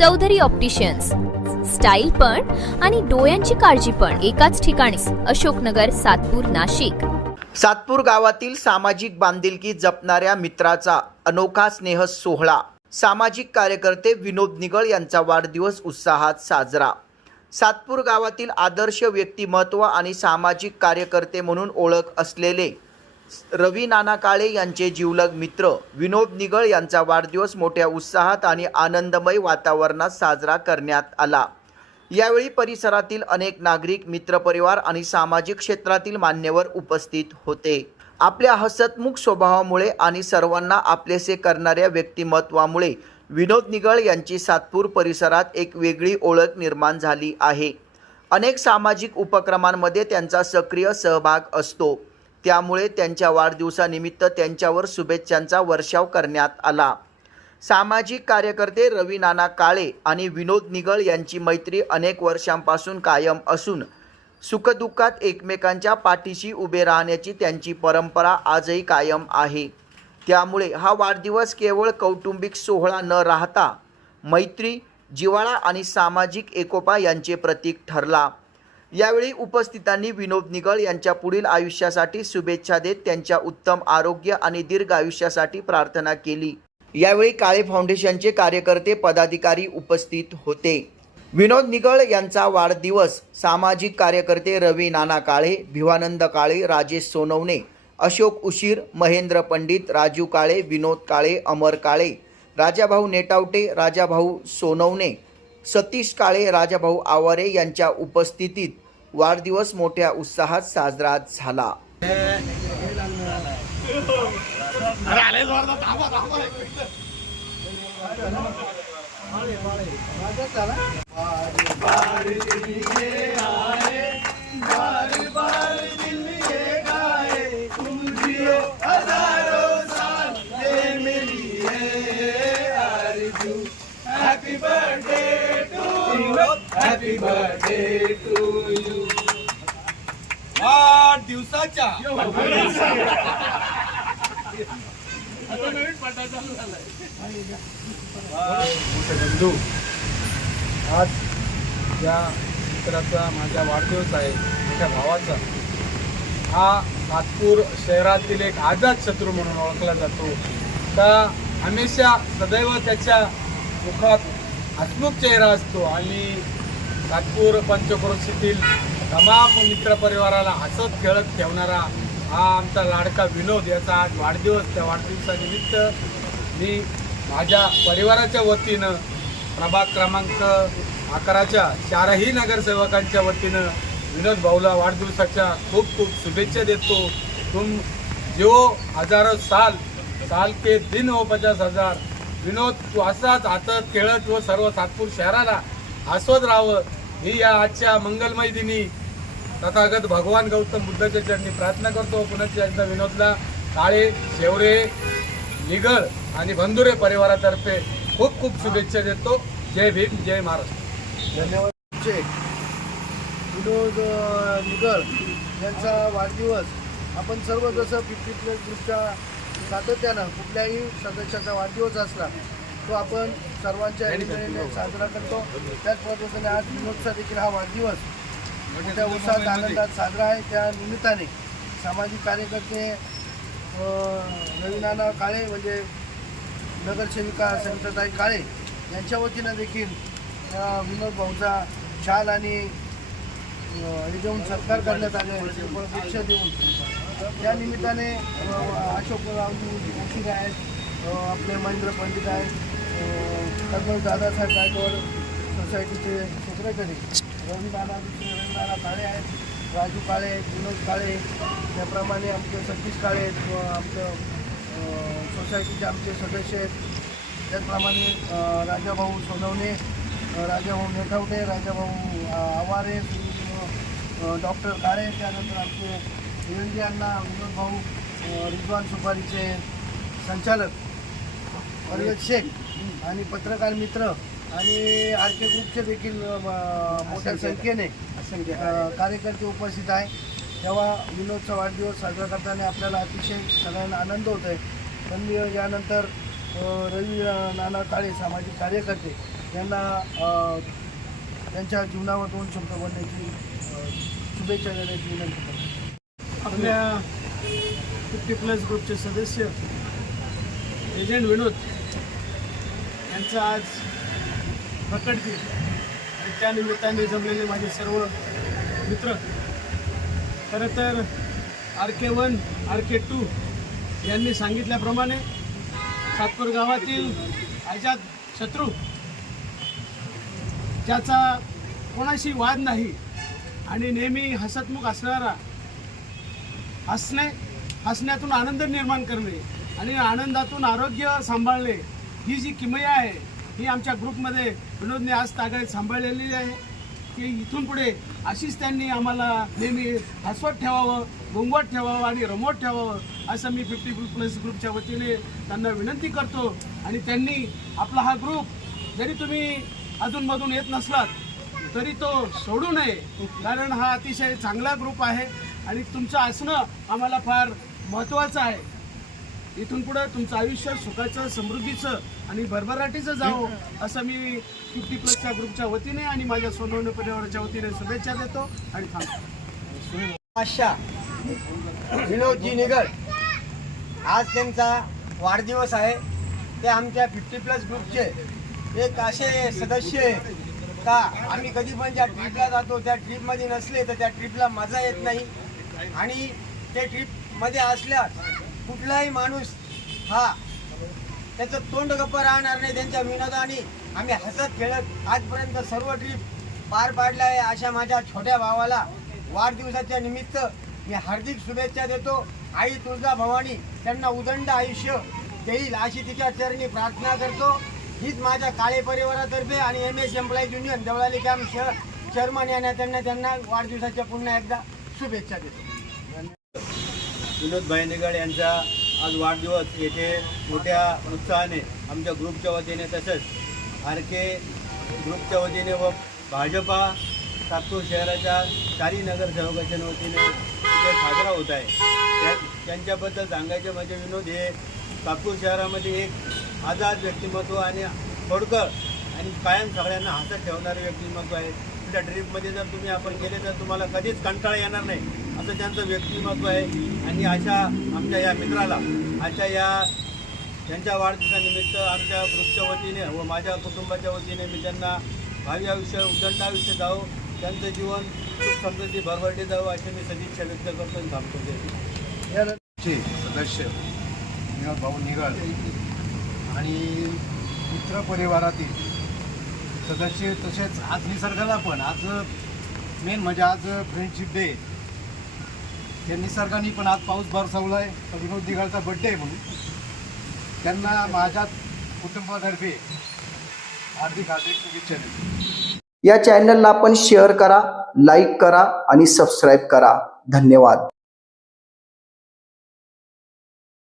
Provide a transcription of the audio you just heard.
Chaudhari opticians, style पण आणि डोळ्यांची काळजी पण एकाच ठिकाणी. अशोकनगर, सातपूर, नाशिक. सातपूर गावातील सामाजिक बांधिलकी जपणाऱ्या मित्राचा अनोखा स्नेह सोहळा. सामाजिक कार्यकर्ते विनोद निगळ यांचा वाढदिवस उत्साहात साजरा. सातपूर गावातील आदर्श व्यक्तिमत्व आणि सामाजिक कार्यकर्ते म्हणून ओळख असलेले रवी नाना काळे यांचे जिवलग मित्र विनोद निगळ यांचा वाढदिवस मोठ्या उत्साहात आणि आनंदमय वातावरणात साजरा करण्यात आला. यावेळी परिसरातील अनेक नागरिक, मित्रपरिवार आणि सामाजिक क्षेत्रातील मान्यवर उपस्थित होते. आपल्या हसतमुख स्वभावामुळे आणि सर्वांना आपलेसे करणाऱ्या व्यक्तिमत्वामुळे विनोद निगळ यांची सातपूर परिसरात एक वेगळी ओळख निर्माण झाली आहे. अनेक सामाजिक उपक्रमांमध्ये त्यांचा सक्रिय सहभाग असतो. त्यामुळे त्यांच्या वाढदिवसानिमित्त त्यांच्यावर शुभेच्छांचा वर्षाव करण्यात आला. सामाजिक कार्यकर्ते रवी नाना काळे आणि विनोद निगळ यांची मैत्री अनेक वर्षांपासून कायम असून सुखदुःखात एकमेकांच्या पाठीशी उभे राहण्याची त्यांची परंपरा आजही कायम आहे. त्यामुळे हा वाढदिवस केवळ कौटुंबिक सोहळा न राहता मैत्री, जिव्हाळा आणि सामाजिक एकोपा यांचे प्रतीक ठरला. यावेळी उपस्थितांनी विनोद निगळ यांच्या पुढील आयुष्यासाठी शुभेच्छा देत त्यांच्या उत्तम आरोग्य आणि दीर्घ आयुष्यासाठी प्रार्थना केली. यावेळी काळे फाउंडेशनचे कार्यकर्ते, पदाधिकारी उपस्थित होते. विनोद निगळ यांचा वाढदिवस सामाजिक कार्यकर्ते रवी नाना काळे, भिवानंद काळे, राजेश सोनवणे, अशोक उशीर, महेंद्र पंडित, राजू काळे, विनोद काळे, अमर काळे, राजाभाऊ नेटावटे, राजाभाऊ सोनवणे, सतीश काळे, राजाभाऊ आवारे यांच्या उपस्थितीत वाढदिवस मोठ्या उत्साहात साजरा झाला. Happy birthday to you. वाढदिवसाच्या बंधू, आज या मित्राचा माझा वाढदिवस आहे. माझ्या भावाचा हा सातपूर शहरातील एक आझाद शत्रू म्हणून ओळखला जातो. तर हमेशा सदैव त्याच्या मुखात हसमुख चेहरा असतो आणि सातपूर पंचक्रोशीतील तमाम मित्रपरिवाराला हसत खेळत ठेवणारा हा आमचा लाडका विनोद याचा आज वाढदिवस. त्या वाढदिवसानिमित्त मी माझ्या परिवाराच्या वतीनं प्रभाग क्रमांक 11च्या 4ही नगरसेवकांच्या वतीनं विनोद भाऊला वाढदिवसाच्या खूप खूप शुभेच्छा देतो. तुम जो हजारो साल साल के दिन हो 50,000. विनोद, तू असाच हातात खेळत व सर्व सातपूर शहराला हसवत राहावं ही या आजच्या मंगलमय दिनी तथागत भगवान गौतम बुद्धाच्या चरणी प्रार्थना करतो. पुन्हा एकदा विनोदला काळे, शेवरे, निगळ आणि बंधुरे परिवारातर्फे खूप खूप शुभेच्छा देतो. जय भीम, जय महाराष्ट्र. धन्यवाद. विनोद निगळ यांचा वाढदिवस आपण सर्व जसं फिटनेसच्या सातत्यानं कुठल्याही सदस्याचा वाढदिवस असला तो आपण सर्वांच्या निमित्ताने साजरा करतो. त्याच पद्धतीने आज विनोदचा देखील हा वाढदिवस मोठ्या उत्साहात आनंदात साजरा आहे. त्या निमित्ताने सामाजिक कार्यकर्ते रवी नाना काळे म्हणजे नगरसेविका संगीताताई काळे यांच्या वतीनं देखील विनोद भाऊचा शाल आणि हे देऊन सत्कार करण्यात आले, दीक्षा देऊन. त्या निमित्ताने अशोकरावजी उशीर आहेत, आपले महेंद्र पंडित आहेत, कर्नल दादासाहेब गायकवाड सोसायटीचे सेक्रेटरी रवी नाना काळे आहेत, राजू काळे आहेत, विनोद काळे, त्याप्रमाणे आमचे सतीश काळे आहेत व आमचं सोसायटीचे आमचे सदस्य आहेत. त्याचप्रमाणे राजाभाऊ सोनवणे, राजाभाऊ नेठावटे, राजाभाऊ आवारे, डॉक्टर काळे, त्यानंतर आमचे एवंडी अण्णा, विनोद भाऊ, रिजवान सुपारीचे संचालक परवेज शेख आणि पत्रकार मित्र आणि आर के ग्रुपचे देखील मोठ्या संख्येने कार्यकर्ते उपस्थित आहे. तेव्हा विनोदचा वाढदिवस साजरा करताना आपल्याला अतिशय सगळ्यांना आनंद होत आहे. पण यानंतर रवी नाना काळे सामाजिक कार्यकर्ते यांना त्यांच्या जीवनावर 2 शब्द बोलण्याची शुभेच्छा देण्याची विनंती करतो. आपल्या 50+ ग्रुपचे सदस्य एजंट विनोद यांचा आज प्रकट दिन आणि त्या निमित्ताने जमलेले माझे सर्व मित्र. खरं तर RK1 RK2 यांनी सांगितल्याप्रमाणे सातपूर गावातील अजात शत्रू ज्याचा कोणाशी वाद नाही आणि नेहमी हसतमुख असणारा, हसण्यातून आनंद निर्माण करणे आणि आनंदातून आरोग्य सांभाळणे ही जी किमया आहे ही आमच्या ग्रुपमध्ये विनोदने आज तागायत सांभाळलेली आहे की इथून पुढे अशीच त्यांनी आम्हाला नेहमी हसवत ठेवावं, गुंगवत ठेवावं आणि रमवत ठेवावं असं मी 50+ ग्रुपच्या वतीने त्यांना विनंती करतो. आणि त्यांनी आपला हा ग्रुप जरी तुम्ही अधूनमधून येत नसलात तरी तो सोडू नये, कारण हा अतिशय चांगला ग्रुप आहे आणि तुमचं असणं आम्हाला फार महत्त्वाचं आहे. इथून पुढे तुमचं आयुष्य सुखाचं, समृद्धीचं आणि भरभराटीचं जावं असं मी 50+च्या ग्रुपच्या वतीने आणि माझ्या सोनवणे परिवाराच्या वतीने शुभेच्छा देतो आणि थांबतो. आशा विनोदजी निगळ आज त्यांचा वाढदिवस आहे. ते आमच्या 50+ ग्रुपचे एक असे सदस्य आहे का आम्ही कधी पण ज्या ट्रीपला जातो त्या ट्रीपमध्ये नसले तर त्या ट्रीपला मजा येत नाही. आणि ते ट्रीपमध्ये असल्यास कुठलाही माणूस हा त्याचं तोंड गप्प राहणार नाही. त्यांच्या विनोदाने आम्ही हसत खेळत आजपर्यंत सर्व ट्रीप पार पाडल्या आहे. अशा माझ्या छोट्या भावाला वाढदिवसाच्या निमित्त मी हार्दिक शुभेच्छा देतो. आई तुळजा भवानी त्यांना उदंड आयुष्य देईल अशी तिच्या चरणी प्रार्थना करतो. हीच माझ्या काळे परिवारातर्फे आणि MS employees union Deolali camp chairman या नात्याने त्यांना वाढदिवसाच्या पुन्हा एकदा शुभेच्छा देतो. विनोदभाई निगळ यांचा आज वाढदिवस येथे मोठ्या उत्साहाने आमच्या ग्रुपच्या वतीने तसंच RK ग्रुपच्या वतीने व भाजपा सातपूर शहराच्या 4 नगरसेवकाच्या वतीने इथे साजरा होत आहे. त्यांच्याबद्दल सांगायचे म्हणजे विनोद हे सातपूर शहरामध्ये एक आझाद व्यक्तिमत्व आणि थोडकर आणि कायम सगळ्यांना हसत ठेवणारे व्यक्तिमत्व आहे. त्या ट्रीपमध्ये जर तुम्ही आपण गेले तर तुम्हाला कधीच कंटाळा येणार नाही असं त्यांचं व्यक्तिमत्व आहे. आणि अशा आमच्या या मित्राला त्यांच्या वाढदिवसानिमित्त आमच्या ग्रुपच्या वतीने व माझ्या कुटुंबाच्या वतीने मी त्यांना भावी आयुष्य उदंड आयुष्य जावं, त्यांचं जीवन सुख समृद्धी भरभराटी जावं अशी मी सदिच्छा व्यक्त करतो आणि थांबतो. सदस्य विनोद भाऊ निगळ आणि मित्र परिवारातील सदस्य तसेच आज निसर्गाला पण आज मेन म्हणजे आज फ्रेंडशिप डे. त्या निसर्गाने पण आज पाऊस बरसवला आहे. तर विनोद निगळचा बड्डे आहे म्हणून त्यांना माझ्या कुटुंबातर्फे हार्दिक शुभेच्छा देतो. या चॅनलला आपण शेअर करा, लाईक करा आणि सबस्क्राईब करा. धन्यवाद.